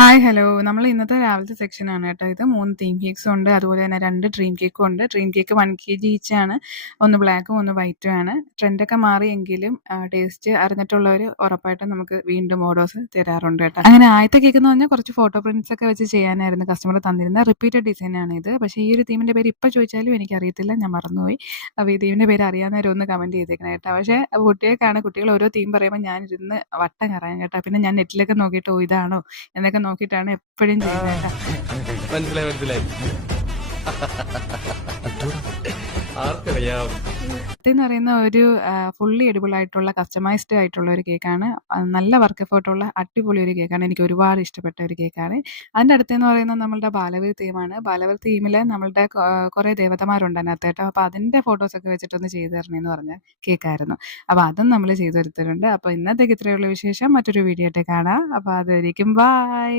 Hi hello. നമ്മൾ ഇന്നത്തെ രാവിലത്തെ സെക്ഷനാണ് കേട്ടോ ഇത്. 3 തീം കേക്ക്സും ഉണ്ട്. അതുപോലെ തന്നെ 2 ഡ്രീം കേക്കും ഉണ്ട്. Dream cake 1 kg ഈച്ചാണ്. ഒന്ന് ബ്ലാക്കും ഒന്ന് വൈറ്റും ആണ്. ട്രെൻഡൊക്കെ മാറിയെങ്കിലും ടേസ്റ്റ് അറിഞ്ഞിട്ടുള്ളവർ ഉറപ്പായിട്ടും നമുക്ക് വീണ്ടും ഓർഡേഴ്സ് തരാറുണ്ട് കേട്ടോ. അങ്ങനെ ആദ്യത്തെ കേക്ക് എന്ന് പറഞ്ഞാൽ കുറച്ച് ഫോട്ടോ പ്രിന്റ്സ് ഒക്കെ വെച്ച് ചെയ്യാനായിരുന്നു കസ്റ്റമർ തന്നിരുന്നത്. റിപ്പീറ്റഡ് ഡിസൈനാണ് ഇത്. പക്ഷേ ഈ ഒരു തീമിൻ്റെ പേര് ഇപ്പോൾ ചോദിച്ചാലും എനിക്കറിയത്തില്ല, ഞാൻ മറന്നുപോയി. അപ്പോൾ ഈ തീമിൻ്റെ പേര് അറിയാവുന്നവർ ഒന്ന് കമൻറ്റ് ചെയ്തേക്കണം കേട്ടോ. പക്ഷേ കുട്ടികൾക്കാണ്, കുട്ടികൾ ഓരോ തീം പറയുമ്പോൾ ഞാനിരുന്ന് വട്ടം കറങ്ങും കേട്ടോ. പിന്നെ ഞാൻ നെറ്റിലൊക്കെ നോക്കിയിട്ട് ഇതാണോ എന്നൊക്കെ നോക്കിയിട്ടാണ് എപ്പോഴും ചെയ്യുന്നത് കേട്ടോ. മനസ്സിലായി മനസ്സിലായി. ആർക്കറിയാം. ഇതെന്ന് പറയുന്ന ഒരു ഫുള്ളി എഡിബിൾ ആയിട്ടുള്ള കസ്റ്റമൈസ്ഡ് ആയിട്ടുള്ള ഒരു കേക്കാണ്. നല്ല വർക്ക് എഫേർട്ടുള്ള അടിപൊളി ഒരു കേക്കാണ്. എനിക്ക് ഒരുപാട് ഇഷ്ടപ്പെട്ട ഒരു കേക്കാണ്. അതിൻ്റെ അടുത്തെന്ന് പറയുന്നത് നമ്മളുടെ ബാലവീർ തീമാണ്. ബാലവീർ തീമിൽ നമ്മളുടെ കുറേ ദേവതമാരുണ്ട് അതിനകത്ത് കേട്ടോ. അപ്പോൾ അതിൻ്റെ ഫോട്ടോസൊക്കെ വെച്ചിട്ടൊന്ന് ചെയ്തു തരണമെന്ന് പറഞ്ഞ കേക്കായിരുന്നു. അപ്പോൾ അതും നമ്മൾ ചെയ്തു തരുന്നുണ്ട്. അപ്പോൾ ഇന്നത്തേക്ക് ഇത്രയുള്ള വിശേഷം. മറ്റൊരു വീഡിയോ ആയിട്ട് കാണാം. അപ്പോൾ അതുവരേക്കും ബൈ.